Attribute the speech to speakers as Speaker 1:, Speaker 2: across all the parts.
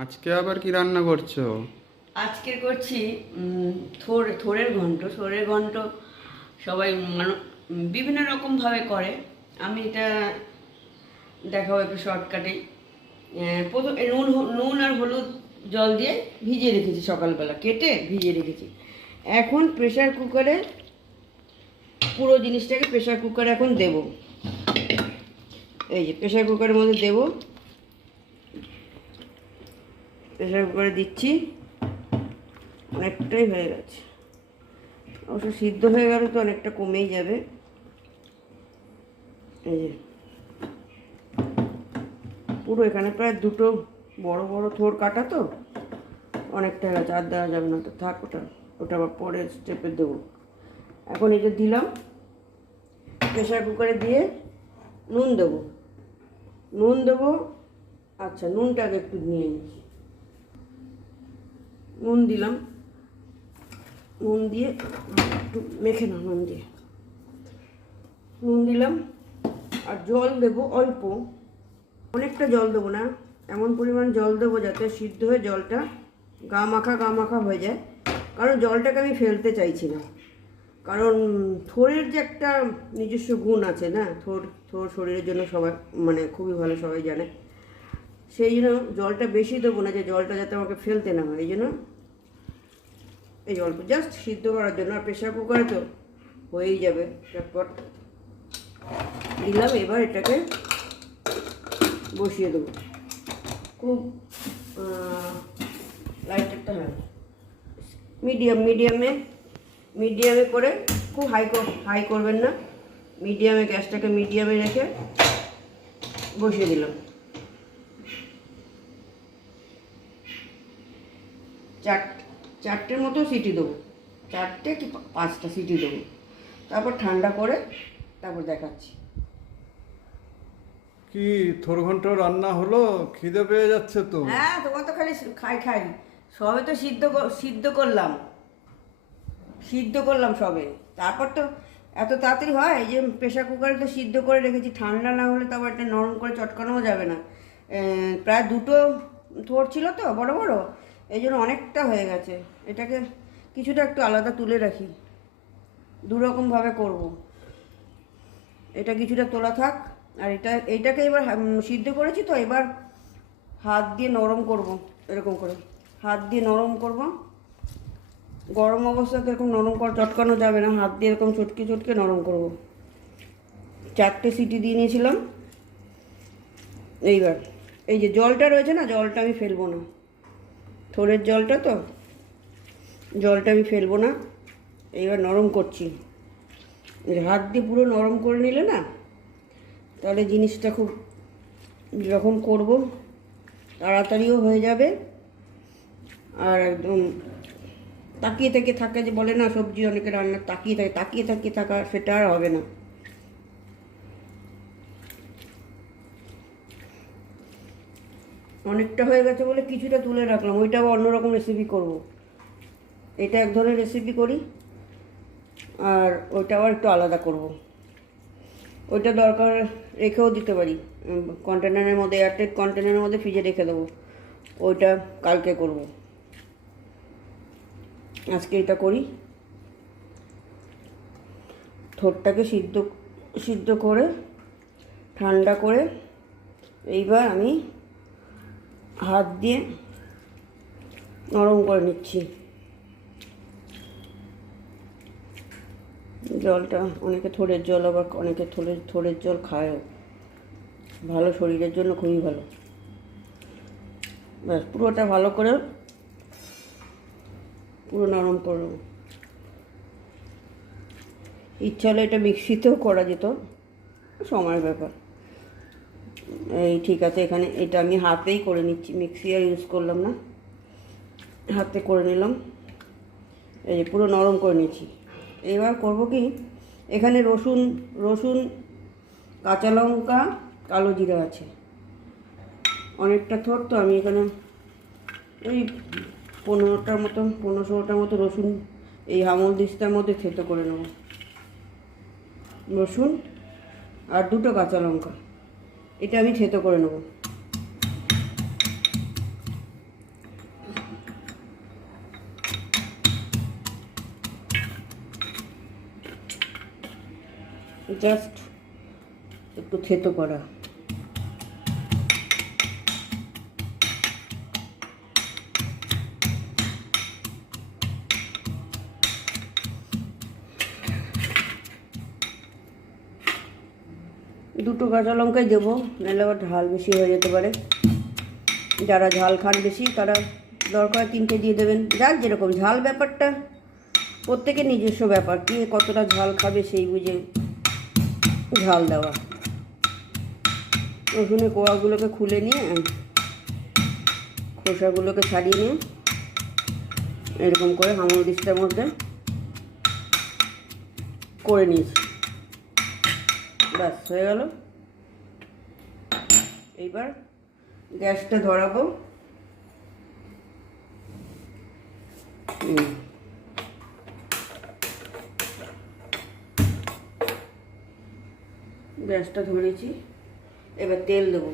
Speaker 1: আজকে আবার কি রান্না করছ?
Speaker 2: আজকে করছি থোর, থোরের ঘন্ট। থোরের ঘন্ট সবাই বিভিন্ন রকমভাবে করে। আমি এটা দেখাবো একটু শর্টকাটে প্রথম নুন নুন আর হলুদ জল দিয়ে ভিজিয়ে রেখেছি সকালবেলা। কেটে ভিজিয়ে রেখেছি। এখন প্রেশার কুকারে পুরো জিনিসটাকে প্রেশার কুকারে এখন দেব। এই যে প্রেশার কুকারের মধ্যে দেব। প্রেসার কুকারে দিচ্ছি। অনেকটাই হয়ে গেছে। অবশ্য সিদ্ধ হয়ে গেলে তো অনেকটা কমেই যাবে। এই যে। পুরো এখানে প্রায় দুটো বড় বড় থোর কাটা তো, অনেকটা গেছে। আর দেওয়া যাবে না। তো থাক, ওটা ওটা আবার পরে স্টেপে দেবো। এখন এই যে দিলাম, প্রেসার কুকারে দিয়ে নুন দেবো। নুন দেবো আচ্ছা নুনটাকে একটু নিয়ে নিই। নুন দিলাম। নুন দিয়ে একটু মেখে নাও নুন দিয়ে। নুন দিলাম আর জল দেবো অল্প। অনেকটা জল দেবো না, এমন পরিমাণ জল দেবো যাতে সিদ্ধ হয়ে জলটা গা মাখা গা মাখা হয়ে যায়। কারণ জলটাকে আমি ফেলতে চাইছি না। কারণ থোরের যে একটা নিজস্ব গুণ আছে না, থোর থোর শরীরের জন্য সবাই মানে খুবই ভালো সবাই জানে। সেই জন্য জলটা বেশি দেবো না যে জলটা যাতে আমাকে ফেলতে না হয়। এই জন্য এই অল্প জাস্ট সিদ্ধ করার জন্য আর প্রেশার কুকারে তো হয়েই যাবে তারপর দিলাম, এবার এটাকে বসিয়ে দেবো। খুব লাইটারটা হ্যাঁ মিডিয়াম মিডিয়ামে মিডিয়ামে করে খুব হাই হাই করবেন না। মিডিয়ামে গ্যাসটাকে মিডিয়ামে রেখে বসিয়ে দিলাম। চার চারটের মতো সিটি দেবো। চারটে কি পাঁচটা সিটি দেবো। তারপর ঠান্ডা করে তারপর দেখাচ্ছি।
Speaker 1: কি থোর ঘন্ট রান্না হলো? খিদে পেয়ে যাচ্ছে তো।
Speaker 2: হ্যাঁ তোমার তো খালি খাই খাই। সবে তো সিদ্ধ সিদ্ধ করলাম। সিদ্ধ করলাম সবে। তারপর তো এত তাড়াতাড়ি হয় এই যে প্রেশার কুকারে তো সিদ্ধ করে রেখেছি। ঠান্ডা না হলে তো আবার এটা নরম করে চটকানোও যাবে না। প্রায় দুটো থোর ছিল তো বড় বড়। এই জন্য অনেকটা হয়ে গেছে। এটাকে কিছুটা একটু আলাদা তুলে রাখি। দুরকমভাবে করব। এটা কিছুটা তোলা থাক। আর এটা এইটাকে এবার সিদ্ধ করেছি তো এবার হাত দিয়ে নরম করব এরকম করে। হাত দিয়ে নরম করব। গরম অবস্থাতে এরকম নরম করা, চটকানো যাবে না। হাত দিয়ে এরকম চটকে চটকে নরম করব। চারটে সিটি দিয়ে নিয়েছিলাম। এইবার, এই যে জলটা রয়েছে না, জলটা আমি ফেলব না। থোড়ের জলটা তো, জলটা আমি ফেলব না, এইবার নরম করছি। হাত দিয়ে পুরো নরম করে নিলে না, তাহলে জিনিসটা খুব যখন করব, তাড়াতাড়িও হয়ে যাবে। আর একদম তাকিয়ে থেকে থাকে যে বলে না, সবজি অনেকে রান্না তাকিয়ে থাকে, তাকিয়ে তাকিয়ে থাকা সেটা আর হবে না। অনেকটা হয়ে গেছে বলে কিছুটা তুলে রাখলাম। ওইটা আবার অন্যরকম রেসিপি করব। এটা এক ধরনের রেসিপি করি, আর ওইটা আবার একটু আলাদা করব। ওইটা দরকার রেখেও দিতে পারি। কন্টেনারের মধ্যে এয়ারটেড কন্টেনারের মধ্যে ফ্রিজে রেখে দেবো। ওইটা কালকে করব। আজকে এটা করি। ঠোঁটটাকে সিদ্ধ সিদ্ধ করে, ঠান্ডা করে, এইবার আমি হাত দিয়ে নরম করে নিচ্ছি। জলটা অনেকে থোড়ের জল, আবার অনেকে থোড়ের থোড়ের জল খায়ও। ভালো শরীরের জন্য খুবই ভালো। ব্যাস, পুরোটা ভালো করে পুরো নরম করব ইচ্ছা হলে এটা মিক্সিতেও করা যেত, সময়ের ব্যাপার। এই ঠিক আছে, এখানে এটা আমি হাতেই করে নিচ্ছি মিক্সি আর ইউজ করলাম না। হাতে করে নিলাম। এই যে পুরো নরম করে নিচ্ছি। এবার করব কি, এখানে রসুন রসুন, কাঁচা লঙ্কা, কালো জিরা আছে। অনেকটা থোর তো, আমি এখানে ওই পনেরোটার মতো পনেরো ষোলোটার মতো রসুন, এই হামল দিস্তার মধ্যে থেতো করে নেব। রসুন আর দুটো কাঁচা লঙ্কা। এটা আমি থেতো করে নেব। জাস্ট একটু থেতো করা। দুটো কাঁচা লঙ্কাই দেবো, নাহলে আবার ঝাল বেশি হয়ে যেতে পারে। যারা ঝাল খান বেশি, তারা দরকার তিনটে দিয়ে দেবেন। যার যেরকম ঝাল ব্যাপারটা, প্রত্যেকের নিজস্ব ব্যাপার। কে কতটা ঝাল খাবে সেই বুঝে ঝাল দেওয়া। রসুনের কোয়াগুলোকে খুলে নিয়ে, খোসাগুলোকে ছাড়িয়ে নিয়ে, এরকম করে হামল দিস্তার মধ্যে করে নিয়েছি। ব্যাস হয়ে গেল। এইবার গ্যাসটা ধরাবো। গ্যাসটা ধরেছি। এবার তেল দেবো।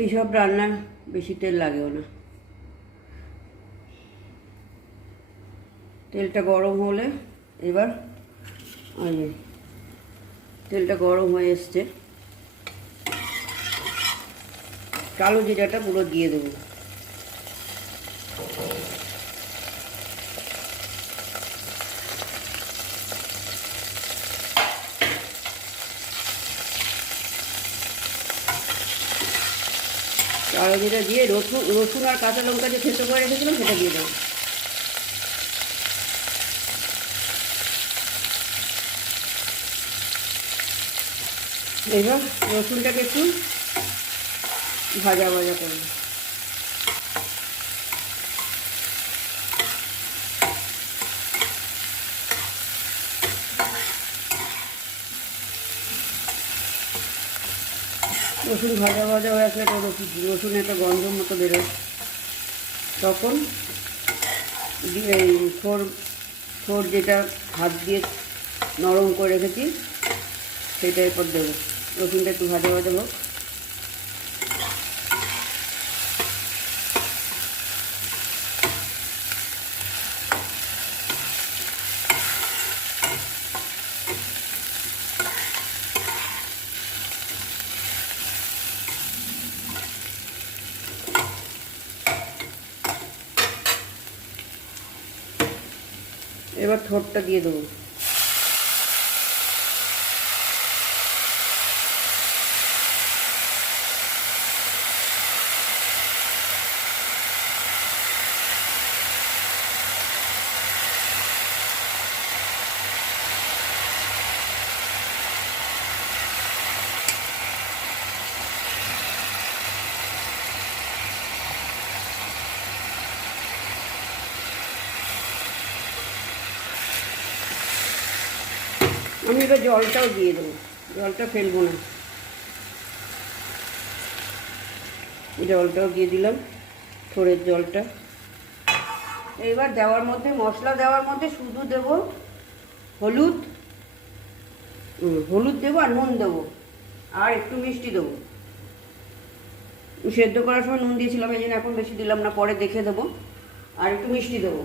Speaker 2: এইসব রান্না বেশি তেল লাগেও না। তেলটা গরম হলে এবার তেলটা গরম হয়ে এসছে। কালো জিরাটা পুরো দিয়ে দেবো। জিরা দিয়ে রসুন রসুন আর কাঁচা লঙ্কা যে থেতো করে রেখেছিলাম সেটা দিয়ে দেবো। এবার রসুনটাকে একটু ভাজা ভাজা করব। রসুন ভাজা ভাজা হয়ে আসলে একটা রসুন একটা গন্ধ মতো বেরোয়। তখন এই থোর থোর যেটা হাত দিয়ে নরম করে রেখেছি সেটা এরপর দেবো। রসুনটা একটু ভাজা ভাজা হোক। এবার ঠোঁটটা দিয়ে দেবো। আমি এবার জলটাও দিয়ে দেবো। জলটা ফেলব না। জলটাও দিয়ে দিলাম, থোড়ের জলটা। এবার দেওয়ার মধ্যে, মশলা দেওয়ার মধ্যে শুধু দেব হলুদ হলুদ দেবো আর নুন দেবো, আর একটু মিষ্টি দেবো। সেদ্ধ করার সময় নুন দিয়েছিলাম, এই জন্য এখন বেশি দিলাম না, পরে দেখে দেবো, আর একটু মিষ্টি দেবো।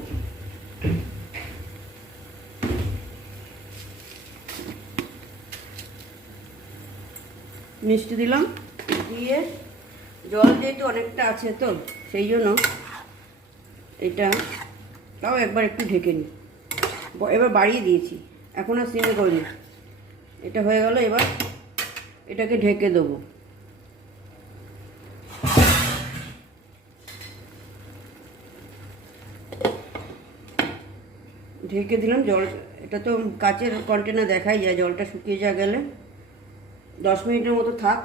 Speaker 2: মিষ্টি দিলাম। দিয়ে জল যেহেতু অনেকটা আছে তো, সেই জন্য এটা তাও একবার একটু ঢেকে নিই এবার বাড়িয়ে দিয়েছি। এখন আর সিমে করিনি। এটা হয়ে গেল, এবার এটাকে ঢেকে দেবো। ঢেকে দিলাম, জল, এটা তো কাচের কন্টেনার দেখাই যায়, জলটা শুকিয়ে যা গেলে। দশ মিনিটের মতো থাক,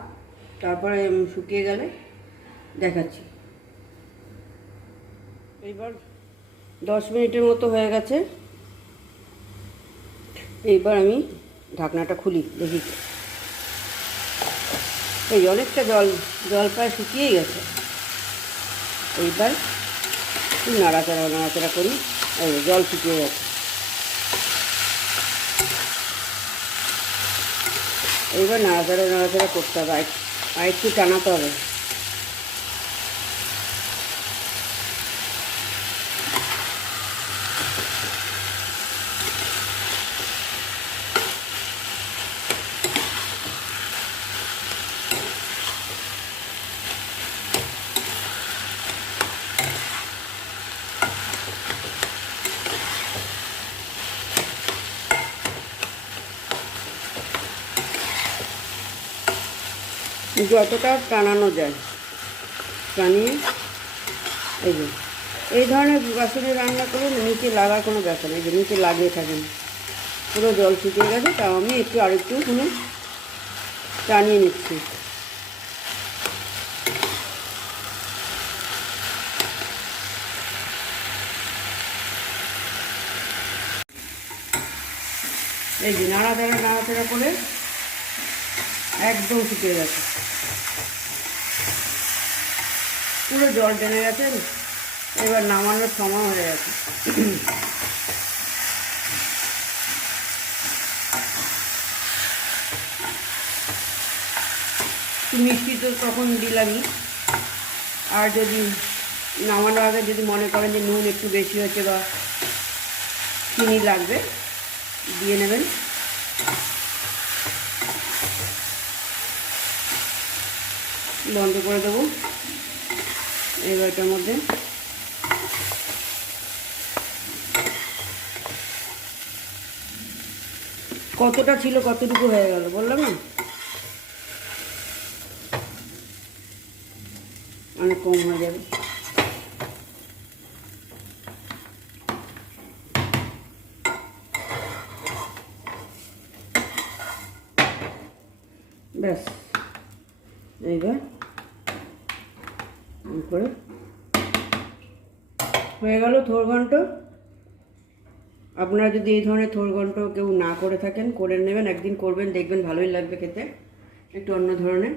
Speaker 2: তারপরে শুকিয়ে গেলে দেখাচ্ছি। এইবার দশ মিনিটের মতো হয়ে গেছে। এইবার আমি ঢাকনাটা খুলি, দেখি। এই অনেকটা জল জল প্রায় শুকিয়ে গেছে। এইবার নাড়াচাড়া নাড়াচাড়া করি জল শুকিয়ে গেছে। এইবার নাড়াচাড়া নাড়াচাড়া করতে হবে। আর একটু টানাতে হবে। যতটা টানানো যায়। টানিয়ে এই যে। এই ধরনের বাসনে রান্না করুন, নিচে লাগার কোনো ব্যাপার নেই, যে নিচে লাগিয়ে থাকেন। পুরো জল শুকিয়ে গেছে, তাও আমি একটু আরেকটু শুনে টানিয়ে নিচ্ছি। এই যে, নাড়াচাড়া নাড়াচাড়া করে একদম শুকিয়ে গেছে। পুরো জল টেনে গেছে, এবার নামানোর সময় হয়ে গেছে। মিষ্টি তো তখন দিলামই। আর যদি নামানোর আগে যদি মনে করেন যে নুন একটু বেশি হচ্ছে বা চিনি লাগবে, দিয়ে নেবেন। বন্ধ করে দেবো। এবার এটার মধ্যে। কতটা ছিল, কতটুকু হয়ে গেল বললাম অনেক কম হয়ে যাবে ব্যাস এইবার এই করে হয়ে গেল থোর ঘন্ট আপনারা যদি এই ধরনের থোর ঘন্ট কেউ না করে থাকেন, করে নেবেন, একদিন করবেন, দেখবেন ভালোই লাগবে খেতে। একটু অন্য ধরনের।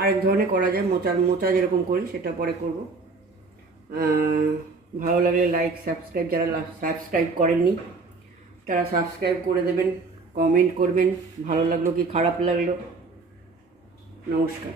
Speaker 2: আরেক ধরনের করা যায়, মোচা মোচা যেরকম করি, সেটা পরে করব। ভালো লাগলে লাইক সাবস্ক্রাইব যারা সাবস্ক্রাইব করেননি, তারা সাবস্ক্রাইব করে দেবেন কমেন্ট করবেন, ভালো লাগল কি, খারাপ লাগল? নমস্কার।